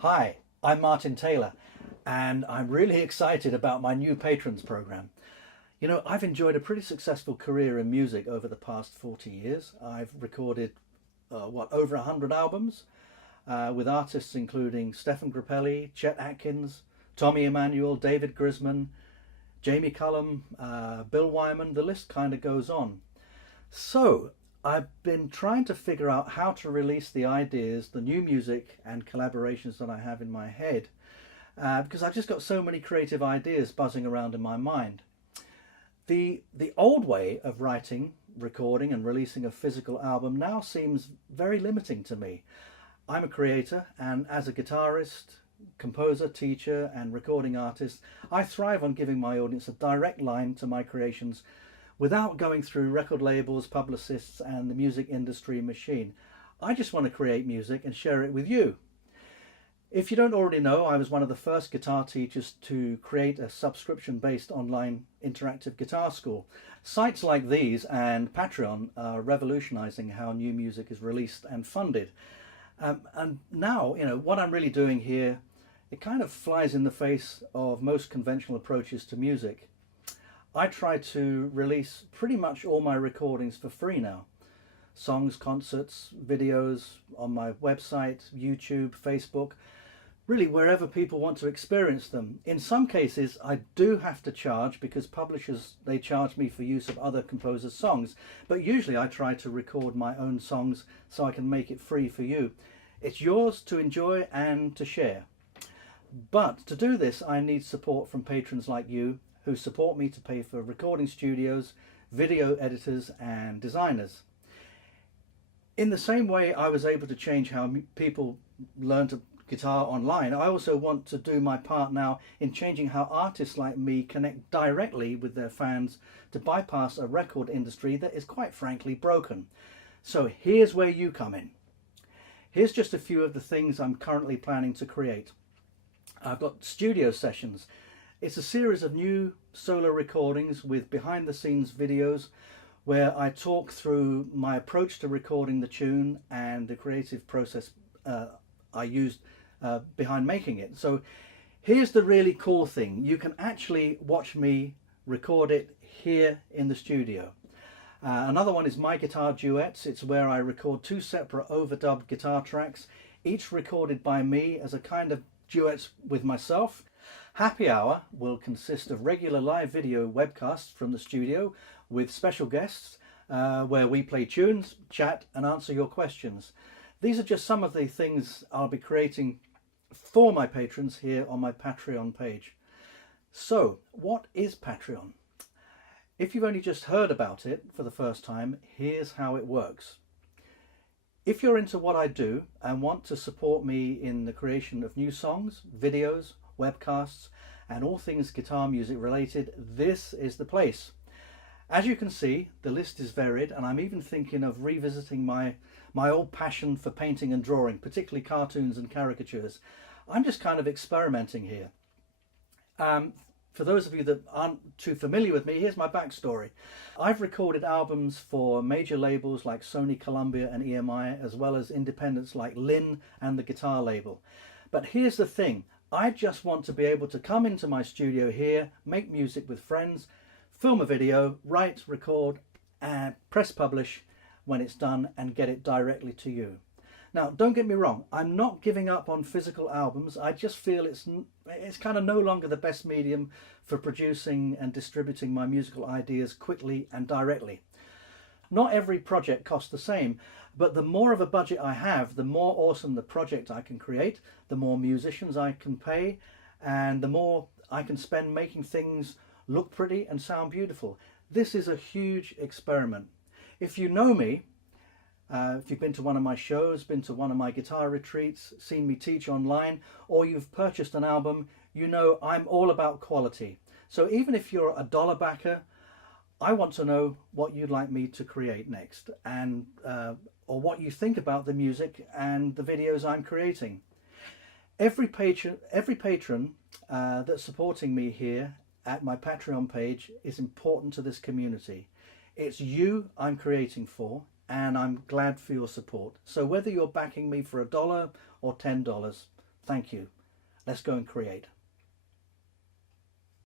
Hi, I'm Martin Taylor, and I'm really excited about my new Patrons program. You know, I've enjoyed a pretty successful career in music over the past 40 years. I've recorded, over 100 albums with artists including Stefan Grappelli, Chet Atkins, Tommy Emmanuel, David Grisman, Jamie Cullum, Bill Wyman. The list kind of goes on. So, I've been trying to figure out how to release the ideas, the new music and collaborations that I have in my head, because I've just got so many creative ideas buzzing around in my mind. The old way of writing, recording and releasing a physical album now seems very limiting to me. I'm a creator, and as a guitarist, composer, teacher and recording artist, I thrive on giving my audience a direct line to my creations without going through record labels, publicists and the music industry machine. I just want to create music and share it with you. If you don't already know, I was one of the first guitar teachers to create a subscription-based online interactive guitar school. Sites like these and Patreon are revolutionizing how new music is released and funded. And now, what I'm really doing here, it kind of flies in the face of most conventional approaches to music. I try to release pretty much all my recordings for free now. Songs, concerts, videos on my website, YouTube, Facebook, really wherever people want to experience them. In some cases I do have to charge because publishers, they charge me for use of other composers' songs, but usually I try to record my own songs so I can make it free for you. It's yours to enjoy and to share. But to do this I need support from patrons like you who support me to pay for recording studios, video editors and designers. In the same way I was able to change how people learn to guitar online, I also want to do my part now in changing how artists like me connect directly with their fans to bypass a record industry that is quite frankly broken. So here's where you come in. Here's just a few of the things I'm currently planning to create. I've got studio sessions. It's a series of new solo recordings with behind the scenes videos where I talk through my approach to recording the tune and the creative process I used behind making it. So here's the really cool thing. You can actually watch me record it here in the studio. Another one is My Guitar Duets. It's where I record two separate overdubbed guitar tracks, each recorded by me as a kind of duets with myself. Happy Hour will consist of regular live video webcasts from the studio with special guests where we play tunes, chat and answer your questions. These are just some of the things I'll be creating for my patrons here on my Patreon page. So, what is Patreon? If you've only just heard about it for the first time, here's how it works. If you're into what I do and want to support me in the creation of new songs, videos, webcasts and all things guitar music related, this is the place. As you can see, the list is varied and I'm even thinking of revisiting my old passion for painting and drawing, particularly cartoons and caricatures. I'm just kind of experimenting here. For those of you that aren't too familiar with me, here's my backstory. I've recorded albums for major labels like Sony, Columbia and EMI, as well as independents like Linn and the Guitar Label. But here's the thing, I just want to be able to come into my studio here, make music with friends, film a video, write, record and press publish when it's done and get it directly to you. Now don't get me wrong, I'm not giving up on physical albums. I just feel it's kind of no longer the best medium for producing and distributing my musical ideas quickly and directly. Not every project costs the same, but the more of a budget I have, the more awesome the project I can create, the more musicians I can pay and the more I can spend making things look pretty and sound beautiful. This is a huge experiment. If you know me, if you've been to one of my shows, been to one of my guitar retreats, seen me teach online, or you've purchased an album, you know I'm all about quality. So even if you're a dollar backer, I want to know what you'd like me to create next, and or what you think about the music and the videos I'm creating. Every patron that's supporting me here at my Patreon page is important to this community. It's you I'm creating for, and I'm glad for your support. So whether you're backing me for $1 or $10, Thank you. Let's go and create.